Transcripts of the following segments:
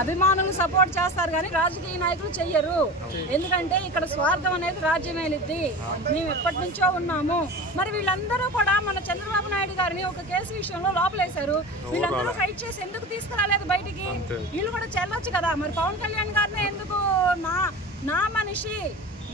అభిమానులు సపోర్ట్ చేస్తారు కానీ రాజకీయ నాయకులు చెయ్యరు. ఎందుకంటే ఇక్కడ స్వార్థం అనేది రాజ్యమేలిద్ది. మేము ఎప్పటి నుంచో ఉన్నాము. మరి వీళ్ళందరూ కూడా మన చంద్రబాబు నాయుడు గారిని ఒక కేసు విషయంలో లోపలేశారు. వీళ్ళందరూ ఫైట్ చేసి ఎందుకు తీసుకురాలేదు బయటికి? వీళ్ళు కూడా చెల్లొచ్చు కదా. మరి పవన్ కళ్యాణ్ గారిని ఎందుకు నా మనిషి,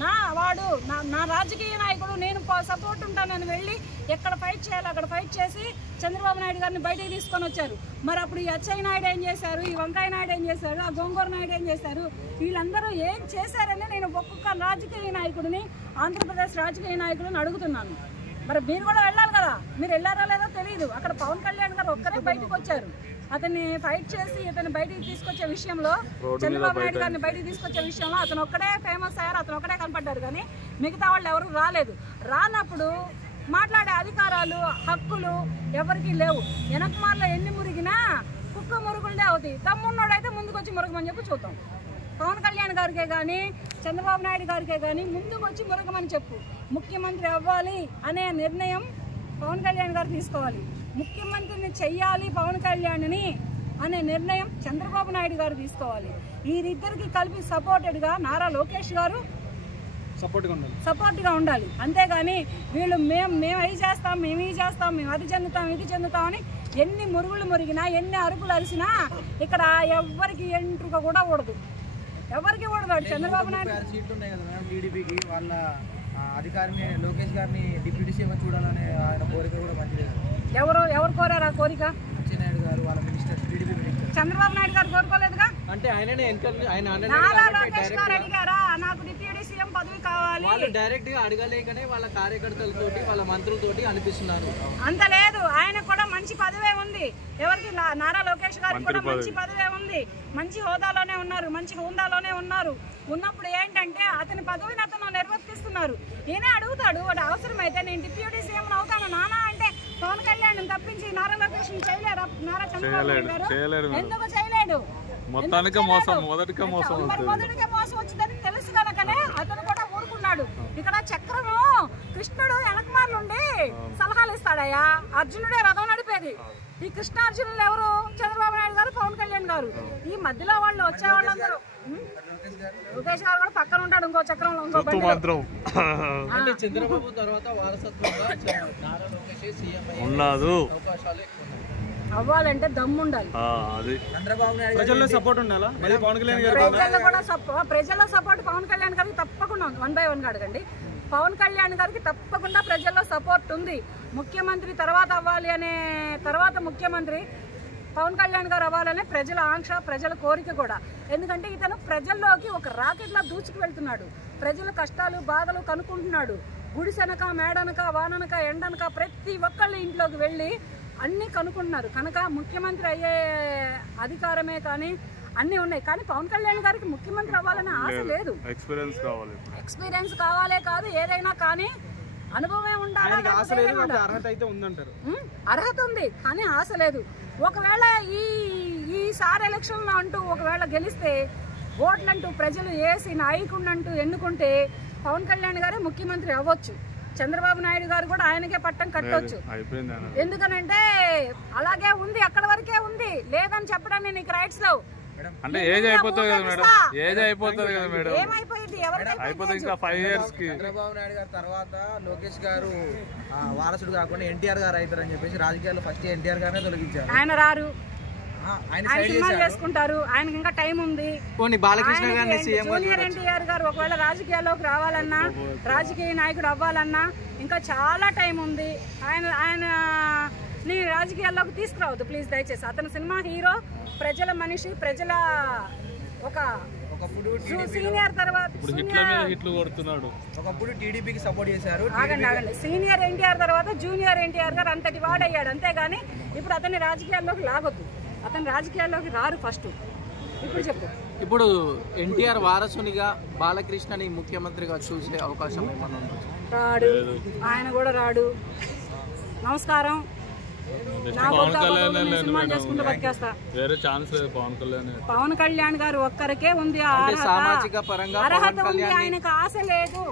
నా వాడు, నా రాజకీయ నాయకుడు, నేను సపోర్ట్ ఉంటానని వెళ్ళి ఎక్కడ ఫైట్ చేయాలి అక్కడ ఫైట్ చేసి చంద్రబాబు నాయుడు గారిని బయటికి తీసుకొని వచ్చారు. మరి అప్పుడు ఈ అచ్చయ్య నాయుడు ఏం చేశారు, ఈ వంకాయ నాయుడు ఏం చేశారు, ఆ గోంగూర నాయుడు ఏం చేశారు? వీళ్ళందరూ ఏం చేశారని నేను ఒక్కొక్క రాజకీయ నాయకుడిని, ఆంధ్రప్రదేశ్ రాజకీయ నాయకుడిని అడుగుతున్నాను. మరి మీరు కూడా వెళ్ళాలి కదా. మీరు వెళ్ళారా లేదో తెలియదు. అక్కడ పవన్ కళ్యాణ్ గారు ఒక్కరే బయటకు వచ్చారు. అతన్ని ఫైట్ చేసి ఇతను బయటికి తీసుకొచ్చే విషయంలో, చంద్రబాబు నాయుడు గారిని బయటికి తీసుకొచ్చే విషయంలో అతను ఒక్కడే ఫేమస్ అయ్యారు, అతను ఒక్కడే కనపడ్డారు. కానీ మిగతా వాళ్ళు ఎవరు రాలేదు. రానప్పుడు మాట్లాడే అధికారాలు, హక్కులు ఎవరికి లేవు. వెనకమార్లో ఎన్ని మురిగినా కుక్క మురుగులే అవుతాయి. తమ్మున్నోడైతే ముందుకు వచ్చి మురగమని చెప్పి చూద్దాం. పవన్ కళ్యాణ్ గారికే కానీ చంద్రబాబు నాయుడు గారికే కానీ ముందుకు వచ్చి మురగమని చెప్పు. ముఖ్యమంత్రి అవ్వాలి అనే నిర్ణయం పవన్ కళ్యాణ్ గారు తీసుకోవాలి. ముఖ్యమంత్రిని చెయ్యాలి పవన్ కళ్యాణ్ని అనే నిర్ణయం చంద్రబాబు నాయుడు గారు తీసుకోవాలి. వీరిద్దరికి కలిపి సపోర్టెడ్గా నారా లోకేష్ గారు సపోర్ట్గా ఉండాలి. అంతేగాని వీళ్ళు మేము అవి చేస్తాం, మేము ఇది చేస్తాం, మేము అది చెందుతాం, ఇది చెందుతామని ఎన్ని మురుగులు మురిగినా, ఎన్ని అరుపులు అరిసినా ఇక్కడ ఎవరికి ఎంట్రుక కూడా ఊడదు. ఎవరికి ఊడదు. చంద్రబాబు నాయుడు సీట్లు ఉన్నాయి కదా మేడం టీడీపీకి, వాళ్ళ అధికారిని లోకేష్ గారిని డిప్యూటీ సీఎం చూడాలనే ఆయన కోరిక కూడా మంచిది. ఎవరు కోరారు ఆ కోరిక? అచ్చెన్నాయుడు గారు వాళ్ళ minister, TDP minister. Chandrababu Naidu గారు కోరుకోలేదుగా. అంటే నారా లోకేష్ గారు అడిగారా నాకు డిప్యూటీ సీఎం పదవి కావాలి? వాళ్ళు డైరెక్ట్ గా అడగలేకనే వాళ్ళ కార్యకర్తలతోటి వాళ్ళ మంత్రులతోటి అనిపిస్తున్నారు. అంత లేదు. ఆయన కూడా మంచి పదవే ఉంది. ఎవరికి? నారా లోకేష్ గారికి కూడా మంచి పదవే ఉంది. మంచి హోదాలోనే ఉన్నారు, మంచి హోదాలోనే ఉన్నారు. ఉన్నప్పుడు ఏంటంటే అతని పదవిని అతను నిర్వర్తిస్తున్నారు. ఈయనే అడుగుతాడు, వాడు అవసరమైతే నేను డిప్యూటీ సీఎం అవుతాను నానా అంటే పవన్ కళ్యాణ్ తప్పించి నారా లోకేష్ చేయలేరు. నారా చంద్రబాబు నాయుడు గారు ఎందుకు చేయలేడు? మొదటికే మోసం వచ్చిందని తెలుసు కనుకనే అతను కూడా ఊరుకున్నాడు. ఇక్కడ చక్రము కృష్ణుడు వెనకమాల నుండి సలహాలు ఇస్తాడయ్యా. అర్జునుడే రథం నడిపేది. ఈ కృష్ణార్జునులు ఎవరు? చంద్రబాబు నాయుడు గారు, పవన్ కళ్యాణ్ గారు. ఈ మధ్యలో వాళ్ళు వచ్చే వాళ్ళందరూ లోకేష్ గారు కూడా పక్కన ఉంటాడు ఇంకో చక్రంలో, ఇంకో అంటే చంద్రబాబు తర్వాత వారసత్వంగా నారా లోకేష్ సీఎం అవ్వాలంటే దమ్ము ఉండాలి. ప్రజల్లో సపోర్ట్ ఉండాలా? ప్రజల్లో సపోర్ట్ పవన్ కళ్యాణ్ గారికి తప్పకుండా ఉంది. 1 by 1 అడగండి. పవన్ కళ్యాణ్ గారికి తప్పకుండా ప్రజల్లో సపోర్ట్ ఉంది. ముఖ్యమంత్రి తర్వాత అవ్వాలి అనే తర్వాత ముఖ్యమంత్రి పవన్ కళ్యాణ్ గారు అవ్వాలనే ప్రజల ఆంక్ష, ప్రజల కోరిక కూడా. ఎందుకంటే ఇతను ప్రజల్లోకి ఒక రాకెట్లా దూచుకు వెళ్తున్నాడు. ప్రజల కష్టాలు, బాధలు కనుక్కుంటున్నాడు. గుడిసెనక, మేడనక, వాననక, ఎండనక ప్రతి ఒక్కళ్ళ ఇంట్లోకి వెళ్ళి అన్నీ కనుక్కుంటున్నారు. కనుక ముఖ్యమంత్రి అయ్యే అధికారమే కానీ అన్నీ ఉన్నాయి. కానీ పవన్ కళ్యాణ్ గారికి ముఖ్యమంత్రి అవ్వాలనే ఆశ లేదు. ఎక్స్పీరియన్స్ కావాలే కాదు, ఏదైనా కానీ అనుభవమే ఉండాలి. అర్హత ఉంది కానీ ఆశ లేదు. ఒకవేళ ఈసారి ఎలక్షన్లో అంటూ ఒకవేళ గెలిస్తే ఓట్లంటూ ప్రజలు వేసి నాయకుడినంటూ ఎన్నుకుంటే పవన్ కళ్యాణ్ గారే ముఖ్యమంత్రి అవ్వచ్చు. చంద్రబాబు నాయుడు గారు కూడా ఆయనకే పట్టం కట్టొచ్చు. ఎందుకనంటే అలాగే ఉంది, అక్కడ వరకే ఉంది. లేదని చెప్పడానికి నీకు రైట్స్ లేవు. అంటే ఏజ్ అయిపోతుంది కదా మేడం, ఏజ్ అయిపోతుంది కదా మేడం. ఏమైపోయింది? అయిపోతుంది ఇంకా 5 years కి. చంద్రబాబు నాయుడు గారు తర్వాత లోకేష్ గారు వారసుడు కాకుండా ఎన్టీఆర్ గారు అవుతారని చెప్పేసి రాజకీయాల్లో ఫస్ట్ ఎన్టీఆర్ గారినే తొలగించారు. ఆయన రారు, ఆయన సినిమాలు చేసుకుంటారు. ఆయనకి ఇంకా టైం ఉంది. జూనియర్ ఎన్టీఆర్ గారు ఒకవేళ రాజకీయాల్లోకి రావాలన్నా, రాజకీయ నాయకుడు అవ్వాలన్నా ఇంకా చాలా టైం ఉంది. ఆయన రాజకీయాల్లోకి తీసుకురావద్దు ప్లీజ్ దయచేసి. అతను సినిమా హీరో, ప్రజల మనిషి, ప్రజల ఒక సీనియర్. తర్వాత ఒకప్పుడు టీడీపీకి సపోర్ట్ చేశారు. ఆగండి. సీనియర్ ఎన్టీఆర్ తర్వాత జూనియర్ ఎన్టీఆర్ గారు అంతటి వాడయ్యాడు. అంతేగాని ఇప్పుడు అతన్ని రాజకీయాల్లోకి లాగొద్దు. అతను రాజకీయాల్లోకి రారు ఫస్ట్. ఇప్పుడు చెప్పు. ఇప్పుడు ఎన్టీఆర్ వారసునిగా బాలకృష్ణని ముఖ్యమంత్రిగా చూసే అవకాశం ఏమన్నా రాడు? ఆయన కూడా రాడు. నమస్కారం. పవన్ కళ్యాణ్ గారు ఒక్కరికే ఉంది అర్హత ఉంది. ఆయనకు ఆశ లేదు.